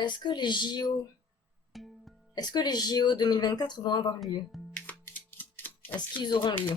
Est-ce que les JO, est-ce que les JO 2024 vont avoir lieu? Est-ce qu'ils auront lieu?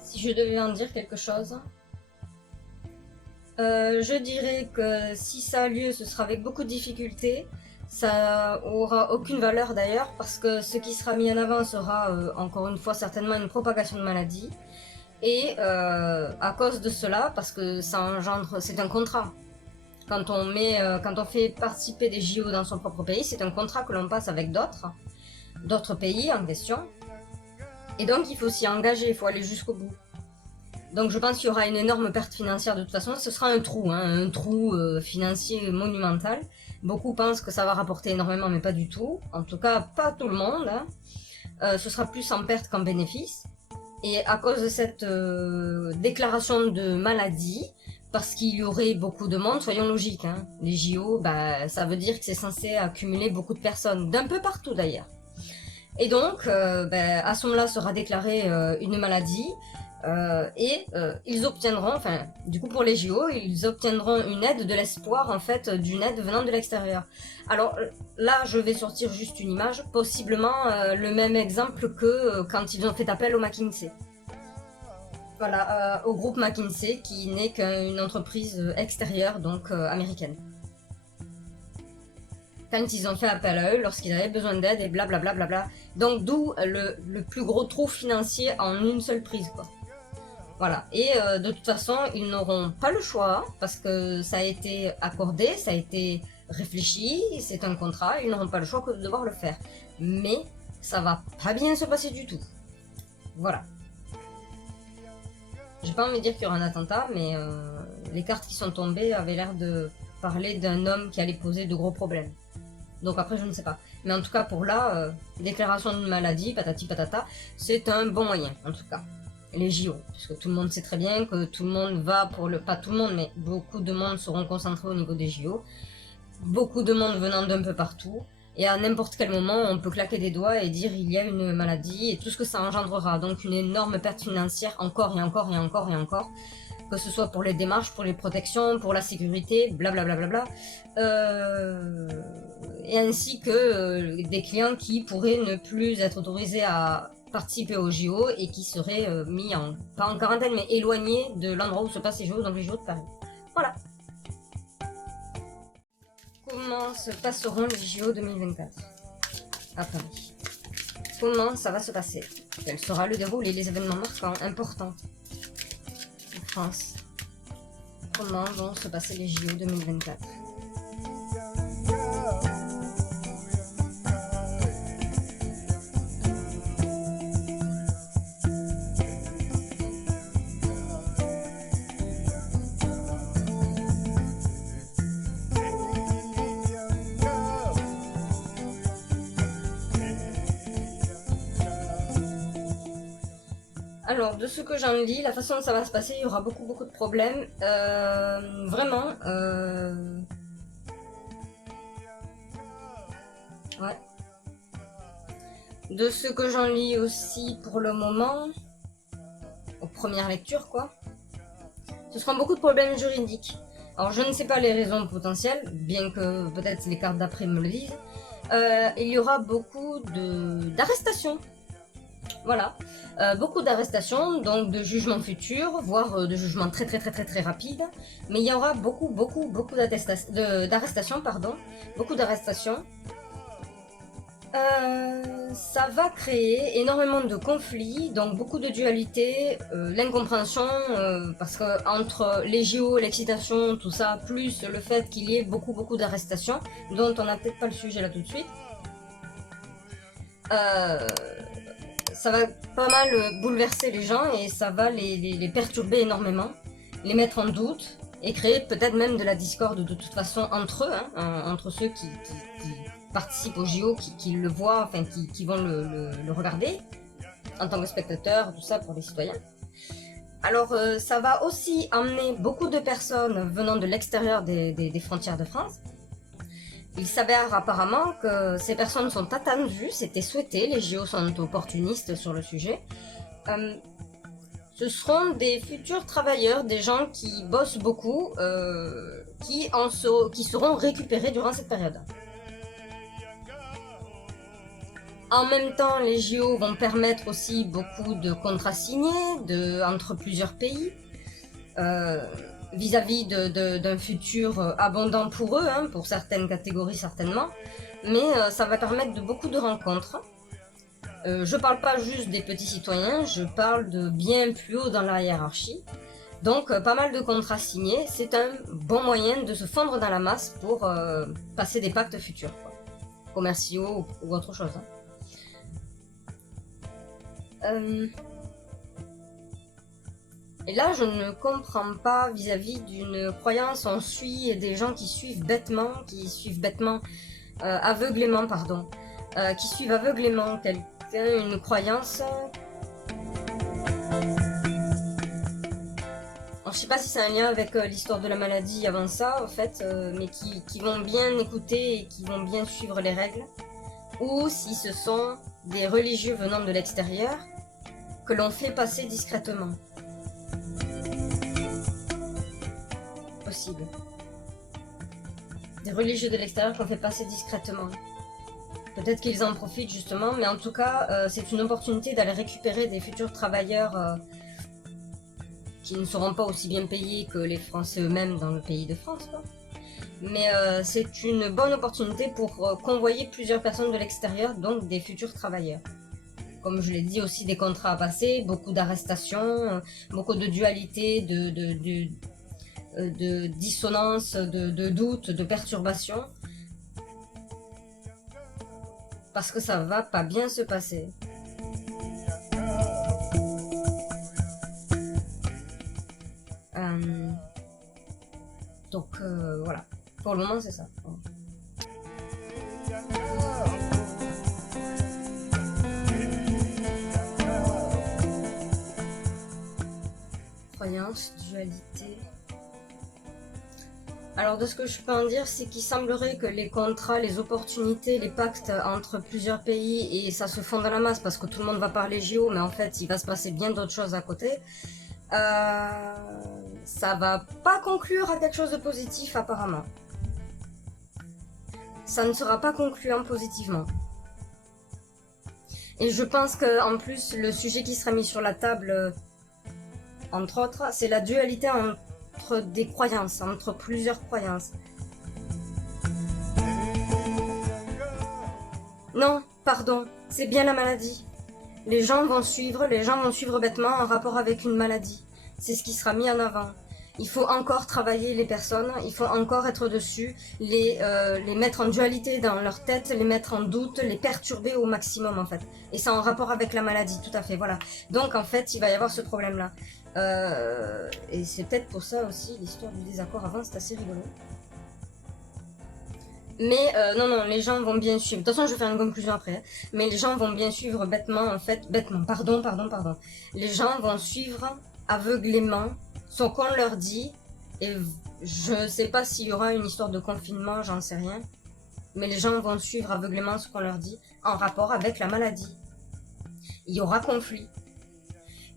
Si je devais en dire quelque chose, je dirais que si ça a lieu, ce sera avec beaucoup de difficultés. Ça aura aucune valeur d'ailleurs, parce que ce qui sera mis en avant sera encore une fois certainement une propagation de maladie. Et à cause de cela, parce que ça engendre, c'est un contrat. Quand on fait participer des JO dans son propre pays, c'est un contrat que l'on passe avec d'autres pays en question. Et donc il faut s'y engager, il faut aller jusqu'au bout. Donc je pense qu'il y aura une énorme perte financière de toute façon. Ce sera un trou, hein, un trou financier monumental. Beaucoup pensent que ça va rapporter énormément, mais pas du tout. En tout cas, pas tout le monde. Hein. Ce sera plus en perte qu'en bénéfice. Et à cause de cette déclaration de maladie, parce qu'il y aurait beaucoup de monde, soyons logiques, hein, les JO, bah, ça veut dire que c'est censé accumuler beaucoup de personnes, d'un peu partout d'ailleurs. Et donc, à ce moment-là sera déclarée une maladie, ils obtiendront, enfin, du coup pour les JO, ils obtiendront une aide de l'espoir, en fait, d'une aide venant de l'extérieur. Alors là, je vais sortir juste une image, possiblement le même exemple que quand ils ont fait appel au McKinsey. Voilà, au groupe McKinsey, qui n'est qu'une entreprise extérieure, donc américaine. Quand ils ont fait appel à eux, lorsqu'ils avaient besoin d'aide et blablabla. Bla bla bla. Donc d'où le plus gros trou financier en une seule prise, quoi. Voilà, et de toute façon, ils n'auront pas le choix, parce que ça a été accordé, ça a été réfléchi, c'est un contrat, ils n'auront pas le choix que de devoir le faire. Mais ça va pas bien se passer du tout. Voilà. J'ai pas envie de dire qu'il y aura un attentat, mais les cartes qui sont tombées avaient l'air de parler d'un homme qui allait poser de gros problèmes. Donc après, je ne sais pas. Mais en tout cas, pour là, déclaration de maladie, patati patata, c'est un bon moyen, en tout cas. Les JO, puisque tout le monde sait très bien que tout le monde va pour le... Pas tout le monde, mais beaucoup de monde seront concentrés au niveau des JO. Beaucoup de monde venant d'un peu partout. Et à n'importe quel moment, on peut claquer des doigts et dire il y a une maladie et tout ce que ça engendrera. Donc une énorme perte financière, encore et encore et encore et encore. Que ce soit pour les démarches, pour les protections, pour la sécurité, blablabla. Et ainsi que des clients qui pourraient ne plus être autorisés à participer aux JO et qui seraient mis pas en quarantaine, mais éloignés de l'endroit où se passent les JO, donc les JO de Paris. Voilà. Comment se passeront les JO 2024 à Paris? Comment ça va se passer? Quel sera le déroulé, les événements marquants, importants en France? Comment vont se passer les JO 2024? Alors, de ce que j'en lis, la façon dont ça va se passer, il y aura beaucoup de problèmes. Vraiment. Ouais. De ce que j'en lis aussi pour le moment, aux premières lectures, quoi, ce seront beaucoup de problèmes juridiques. Alors, je ne sais pas les raisons potentielles, bien que peut-être les cartes d'après me le disent. Il y aura beaucoup d'arrestations. Voilà, beaucoup d'arrestations, donc de jugements futurs, voire de jugements très rapides. Mais il y aura beaucoup d'arrestations, pardon, beaucoup d'arrestations. Ça va créer énormément de conflits, donc beaucoup de dualité, l'incompréhension, parce que entre les JO, l'excitation, tout ça, plus le fait qu'il y ait beaucoup d'arrestations, dont on n'a peut-être pas le sujet là tout de suite. ça va pas mal bouleverser les gens et ça va les perturber énormément, les mettre en doute et créer peut-être même de la discorde de toute façon entre eux, hein, entre ceux qui participent au JO, qui le voient, enfin qui vont le regarder en tant que spectateurs, tout ça pour les citoyens. Alors ça va aussi amener beaucoup de personnes venant de l'extérieur des frontières de France. Il s'avère apparemment que ces personnes sont attendues, c'était souhaité, les JO sont opportunistes sur le sujet. Ce seront des futurs travailleurs, des gens qui bossent beaucoup, qui seront récupérés durant cette période. En même temps, les JO vont permettre aussi beaucoup de contrats signés entre plusieurs pays, vis-à-vis d'un futur abondant pour eux, hein, pour certaines catégories certainement, mais ça va permettre de beaucoup de rencontres. Je parle pas juste des petits citoyens, je parle de bien plus haut dans la hiérarchie. Donc pas mal de contrats signés, c'est un bon moyen de se fondre dans la masse pour passer des pactes futurs, quoi, commerciaux ou autre chose. Hein. Et là, je ne comprends pas vis-à-vis d'une croyance, on suit des gens qui suivent bêtement, aveuglément, pardon, qui suivent aveuglément quelqu'un, une croyance. Alors, je sais pas si c'est un lien avec l'histoire de la maladie avant ça, en fait, mais qui vont bien écouter et qui vont bien suivre les règles, ou si ce sont des religieux venant de l'extérieur que l'on fait passer discrètement. Possible. Des religieux de l'extérieur qu'on fait passer discrètement. Peut-être qu'ils en profitent justement, mais en tout cas, c'est une opportunité d'aller récupérer des futurs travailleurs qui ne seront pas aussi bien payés que les Français eux-mêmes dans le pays de France, quoi. Mais c'est une bonne opportunité pour convoyer plusieurs personnes de l'extérieur, donc des futurs travailleurs. Comme je l'ai dit, aussi des contrats à passer, beaucoup d'arrestations, beaucoup de dualité, de dissonance, de doute, de perturbation. Parce que ça va pas bien se passer. Donc voilà, pour le moment c'est ça. Croyance, dualité. Alors de ce que je peux en dire, c'est qu'il semblerait que les contrats, les opportunités, les pactes entre plusieurs pays, et ça se fond dans la masse parce que tout le monde va parler JO, mais en fait il va se passer bien d'autres choses à côté, ça va pas conclure à quelque chose de positif apparemment. Ça ne sera pas concluant positivement. Et je pense qu'en plus, le sujet qui sera mis sur la table, entre autres, c'est la dualité entre des croyances, entre plusieurs croyances. Non, pardon, c'est bien la maladie. Les gens vont suivre bêtement en rapport avec une maladie. C'est ce qui sera mis en avant. Il faut encore travailler les personnes, il faut encore être dessus, les mettre en dualité dans leur tête, les mettre en doute, les perturber au maximum en fait. Et c'est en rapport avec la maladie, tout à fait, voilà. Donc en fait, il va y avoir ce problème-là. Et c'est peut-être pour ça aussi, l'histoire du désaccord avant, c'est assez rigolo. Mais non, les gens vont bien suivre. De toute façon, je vais faire une conclusion après. Hein. Mais les gens vont bien suivre bêtement, en fait. Bêtement, pardon. Les gens vont suivre aveuglément ce qu'on leur dit. Et je sais pas s'il y aura une histoire de confinement, j'en sais rien. Mais les gens vont suivre aveuglément ce qu'on leur dit en rapport avec la maladie. Il y aura conflit.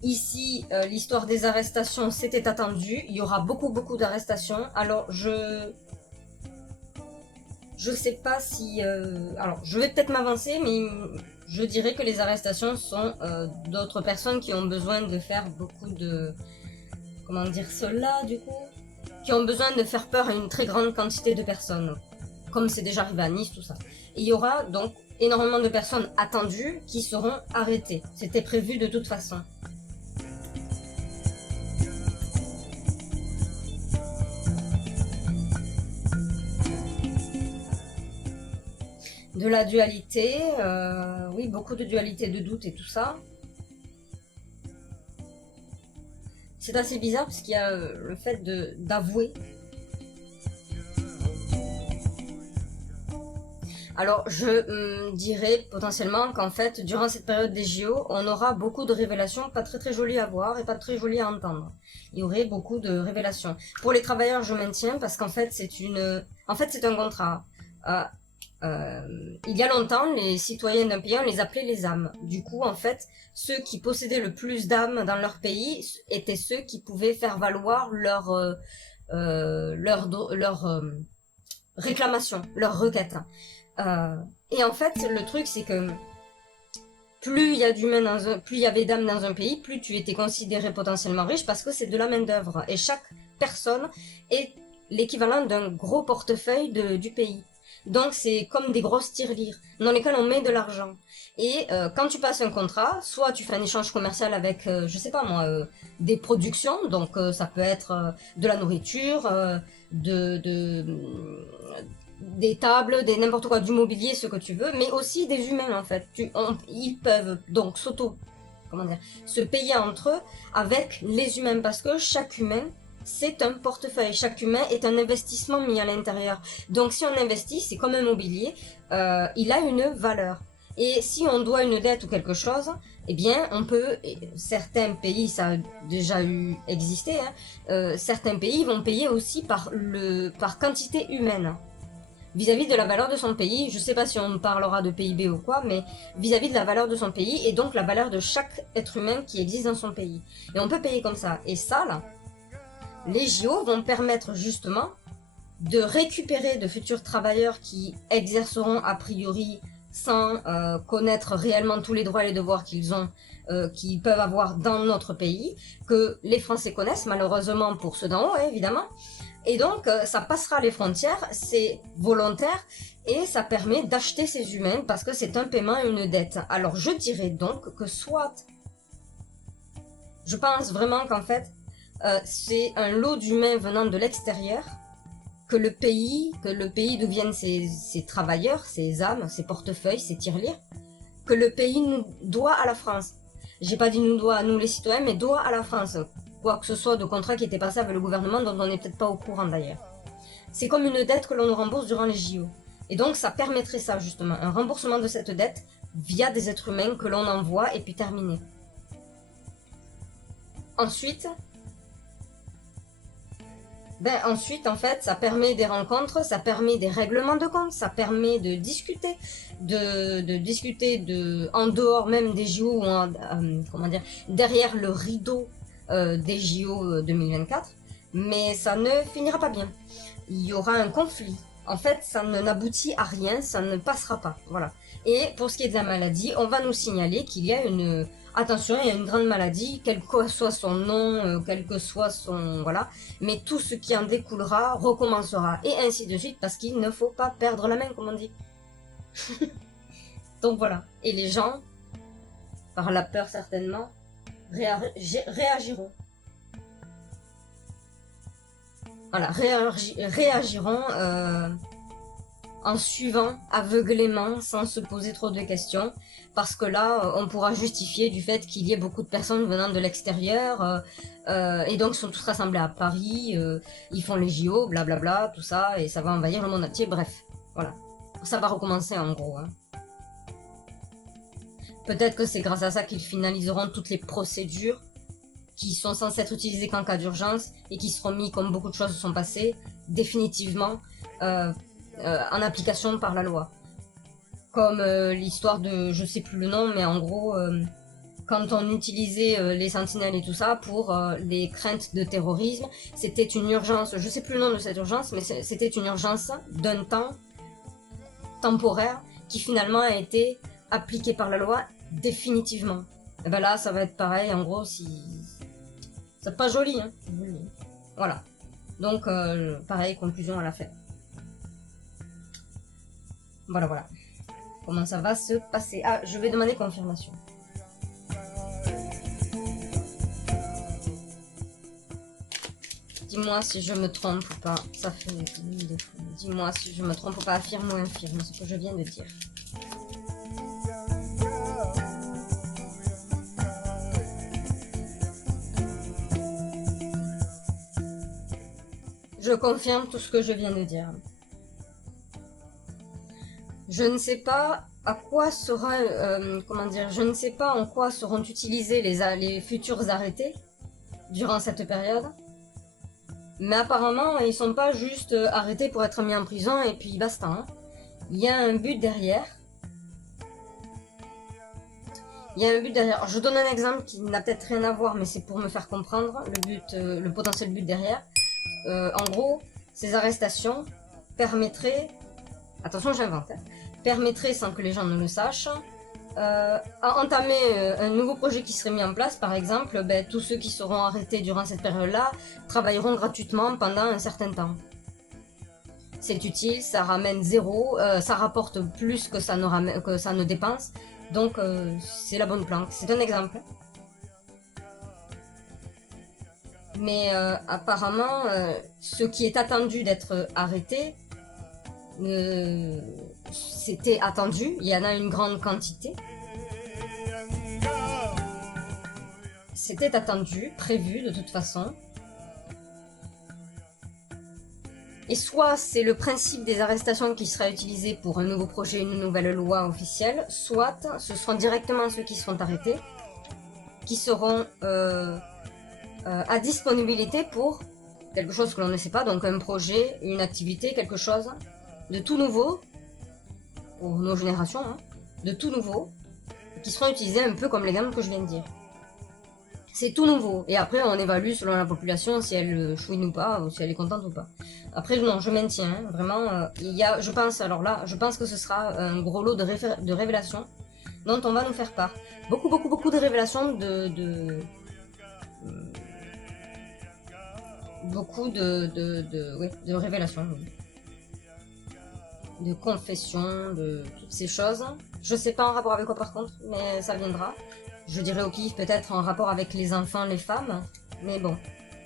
Ici, l'histoire des arrestations, c'était attendu. Il y aura beaucoup d'arrestations. Alors, je sais pas si... alors, je vais peut-être m'avancer, mais je dirais que les arrestations sont d'autres personnes qui ont besoin de faire beaucoup de... Comment dire cela, du coup? Qui ont besoin de faire peur à une très grande quantité de personnes. Comme c'est déjà arrivé à Nice, tout ça. Et il y aura donc énormément de personnes attendues qui seront arrêtées. C'était prévu de toute façon. De la dualité, oui, beaucoup de dualité, de doute et tout ça. c'est assez bizarre parce qu'il y a le fait d'avouer. Alors, je dirais potentiellement qu'en fait, durant cette période des JO, on aura beaucoup de révélations pas très très jolies à voir et pas très jolies à entendre. Il y aurait beaucoup de révélations. Pour les travailleurs, je maintiens parce qu'en fait, c'est un contrat. Euh, il y a longtemps, les citoyens d'un pays, on les appelait les âmes. Du coup, en fait, ceux qui possédaient le plus d'âmes dans leur pays étaient ceux qui pouvaient faire valoir leur réclamation, leur requête. Et en fait, le truc, c'est que plus il y a plus il y avait d'âmes dans un pays, plus tu étais considéré potentiellement riche parce que c'est de la main d'œuvre. Et chaque personne est l'équivalent d'un gros portefeuille du pays. Donc c'est comme des grosses tirelires dans lesquelles on met de l'argent. Et quand tu passes un contrat, soit tu fais un échange commercial avec, je sais pas moi, des productions, donc ça peut être de la nourriture, des tables, n'importe quoi, du mobilier, ce que tu veux, mais aussi des humains en fait. Ils peuvent donc se payer entre eux avec les humains parce que chaque humain c'est un portefeuille, chaque humain est un investissement mis à l'intérieur. Donc si on investit, c'est comme un mobilier, il a une valeur. Et si on doit une dette ou quelque chose, eh bien on peut, certains pays, ça a déjà existé, hein, certains pays vont payer aussi par quantité humaine vis-à-vis de la valeur de son pays. Je sais pas si on parlera de PIB ou quoi, mais vis-à-vis de la valeur de son pays et donc la valeur de chaque être humain qui existe dans son pays. Et on peut payer comme ça. Et ça, là, les JO vont permettre justement de récupérer de futurs travailleurs qui exerceront a priori sans connaître réellement tous les droits et les devoirs qu'ils peuvent avoir dans notre pays, que les Français connaissent malheureusement pour ceux d'en haut, hein, évidemment. Et donc, ça passera les frontières, c'est volontaire, et ça permet d'acheter ces humains parce que c'est un paiement et une dette. Alors, je dirais donc que je pense vraiment qu'en fait, c'est un lot d'humains venant de l'extérieur, que le pays d'où viennent ces travailleurs, ces âmes, ces portefeuilles, ces tirelires, que le pays nous doit à la France. J'ai pas dit nous doit à nous les citoyens, mais doit à la France. Quoi que ce soit de contrat qui était passé avec le gouvernement dont on n'est peut-être pas au courant d'ailleurs. C'est comme une dette que l'on nous rembourse durant les JO. Et donc ça permettrait ça justement, un remboursement de cette dette via des êtres humains que l'on envoie et puis terminé. Ensuite, en fait, ça permet des rencontres, ça permet des règlements de compte, ça permet de discuter, en dehors même des JO, derrière le rideau des JO 2024, mais ça ne finira pas bien. Il y aura un conflit. En fait, ça n'aboutit à rien, ça ne passera pas. Voilà. Et pour ce qui est de la maladie, on va nous signaler qu'il y a attention, il y a une grande maladie, quel que soit son nom, quel que soit son... Voilà. Mais tout ce qui en découlera recommencera. Et ainsi de suite, parce qu'il ne faut pas perdre la main, comme on dit. Donc voilà. Et les gens, par la peur certainement, réagiront. Voilà, réagiront en suivant aveuglément, sans se poser trop de questions, parce que là, on pourra justifier du fait qu'il y ait beaucoup de personnes venant de l'extérieur, et donc ils sont tous rassemblés à Paris, ils font les JO, blablabla, tout ça, et ça va envahir le monde entier, bref, voilà. Ça va recommencer en gros. Hein. Peut-être que c'est grâce à ça qu'ils finaliseront toutes les procédures qui sont censées être utilisées qu'en cas d'urgence et qui seront mis, comme beaucoup de choses se sont passées, définitivement en application par la loi. Comme l'histoire de, je sais plus le nom, mais en gros, quand on utilisait les sentinelles et tout ça pour les craintes de terrorisme, c'était une urgence, je sais plus le nom de cette urgence, mais c'était une urgence d'un temps temporaire qui finalement a été appliquée par la loi définitivement. Et ben là, ça va être pareil, en gros, si... C'est pas joli, hein. Voilà. Donc, pareil, conclusion à la fin. Voilà, voilà. Comment ça va se passer? Ah, je vais demander confirmation. Dis-moi si je me trompe ou pas. Ça fait dis-moi si je me trompe ou pas. Affirme ou infirme ce que je viens de dire. Je confirme tout ce que je viens de dire. Je ne sais pas à quoi sera, je ne sais pas en quoi seront utilisés les futurs arrêtés durant cette période. Mais apparemment, ils sont pas juste arrêtés pour être mis en prison et puis basta. Hein. Il y a un but derrière. Il y a un but derrière. Je donne un exemple qui n'a peut-être rien à voir, mais c'est pour me faire comprendre le potentiel but derrière. En gros, ces arrestations permettraient, attention j'invente, permettraient sans que les gens ne le sachent, à entamer un nouveau projet qui serait mis en place. Par exemple, tous ceux qui seront arrêtés durant cette période-là travailleront gratuitement pendant un certain temps. C'est utile, ça ramène zéro, ça rapporte plus que ça ne dépense, donc c'est la bonne planque. C'est un exemple. Mais apparemment, ce qui est attendu d'être arrêté, c'était attendu, il y en a une grande quantité. C'était attendu, prévu de toute façon. Et soit c'est le principe des arrestations qui sera utilisé pour un nouveau projet, une nouvelle loi officielle, soit ce seront directement ceux qui seront arrêtés, qui seront à disponibilité pour quelque chose que l'on ne sait pas, donc un projet, une activité, quelque chose de tout nouveau, pour nos générations, hein, de tout nouveau, qui seront utilisés un peu comme l'exemple que je viens de dire. C'est tout nouveau, et après on évalue selon la population si elle chouine ou pas, ou si elle est contente ou pas. Après non, je maintiens, hein, vraiment, je pense que ce sera un gros lot de révélations dont on va nous faire part. Beaucoup de révélations de révélations, oui. De confessions, de toutes ces choses. Je sais pas en rapport avec quoi par contre, mais ça viendra. Je dirais au pif peut-être en rapport avec les enfants, les femmes, mais bon,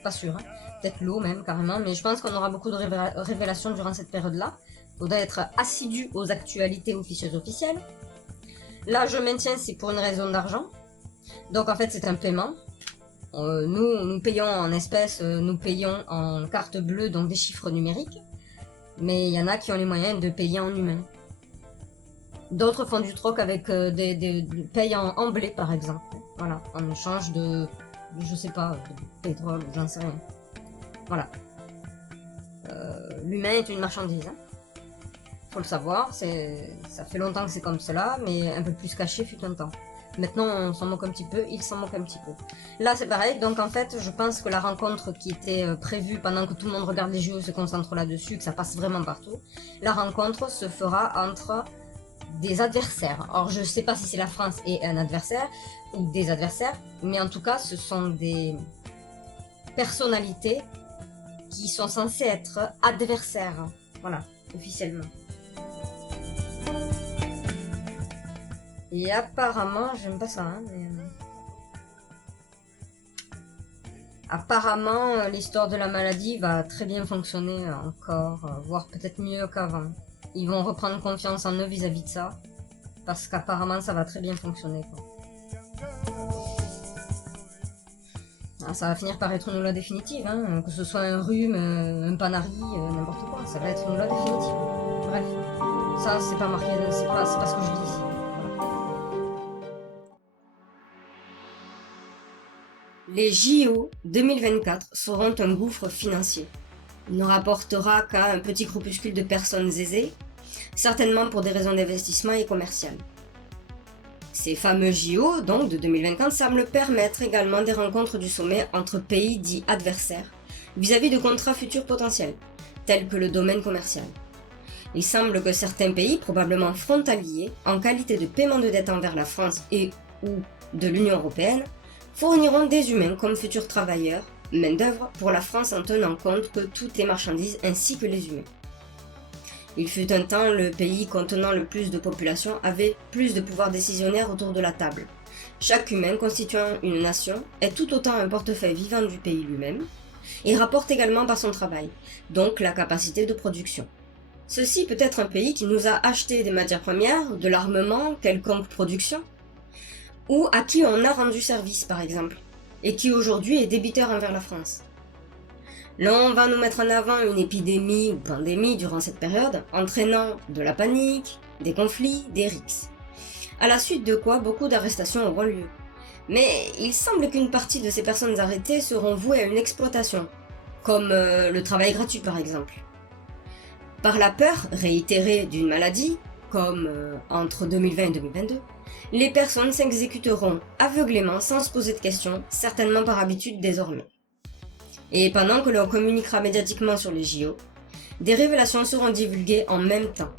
pas sûr. Hein. Peut-être l'eau même carrément, mais je pense qu'on aura beaucoup de révélations durant cette période-là. Faudra être assidu aux actualités officielles. Là, je maintiens, c'est pour une raison d'argent. Donc en fait, c'est un paiement. Nous payons en espèces, nous payons en carte bleue, donc des chiffres numériques. Mais il y en a qui ont les moyens de payer en humain. D'autres font du troc avec des payes en blé, par exemple. Voilà, en échange je sais pas, de pétrole, j'en sais rien. Voilà. L'humain est une marchandise. Hein. Faut le savoir, ça fait longtemps que c'est comme cela, mais un peu plus caché fut un temps. Maintenant, on s'en moque un petit peu, il s'en moque un petit peu. Là, c'est pareil, donc en fait, je pense que la rencontre qui était prévue pendant que tout le monde regarde les jeux, se concentre là-dessus, que ça passe vraiment partout, la rencontre se fera entre des adversaires. Or, je sais pas si c'est la France et un adversaire, ou des adversaires, mais en tout cas, ce sont des personnalités qui sont censées être adversaires. Voilà, officiellement. Et apparemment, j'aime pas ça, hein, mais... Apparemment, l'histoire de la maladie va très bien fonctionner encore, voire peut-être mieux qu'avant. Ils vont reprendre confiance en eux vis-à-vis de ça, parce qu'apparemment, ça va très bien fonctionner, quoi. Ah, ça va finir par être une loi définitive, hein, que ce soit un rhume, un panari, n'importe quoi, ça va être une loi définitive. Bref, ça c'est pas marqué, c'est pas ce que je dis ici. Les JO 2024 seront un gouffre financier. Il ne rapportera qu'à un petit groupuscule de personnes aisées, certainement pour des raisons d'investissement et commerciales. Ces fameux JO, donc de 2024, semblent permettre également des rencontres du sommet entre pays dits adversaires, vis-à-vis de contrats futurs potentiels, tels que le domaine commercial. Il semble que certains pays, probablement frontaliers, en qualité de paiement de dette envers la France et ou de l'Union européenne, fourniront des humains comme futurs travailleurs, main-d'œuvre pour la France en tenant compte que tout est marchandise ainsi que les humains. Il fut un temps le pays contenant le plus de population avait plus de pouvoir décisionnaire autour de la table. Chaque humain constituant une nation est tout autant un portefeuille vivant du pays lui-même et rapporte également par son travail, donc la capacité de production. Ceci peut être un pays qui nous a acheté des matières premières, de l'armement, quelconque production, ou à qui on a rendu service par exemple, et qui aujourd'hui est débiteur envers la France. L'on va nous mettre en avant une épidémie ou pandémie durant cette période, entraînant de la panique, des conflits, des rixes. À la suite de quoi, beaucoup d'arrestations auront lieu. Mais il semble qu'une partie de ces personnes arrêtées seront vouées à une exploitation, comme le travail gratuit par exemple. Par la peur réitérée d'une maladie, comme entre 2020 et 2022, les personnes s'exécuteront aveuglément sans se poser de questions, certainement par habitude désormais. Et pendant que l'on communiquera médiatiquement sur les JO, des révélations seront divulguées en même temps.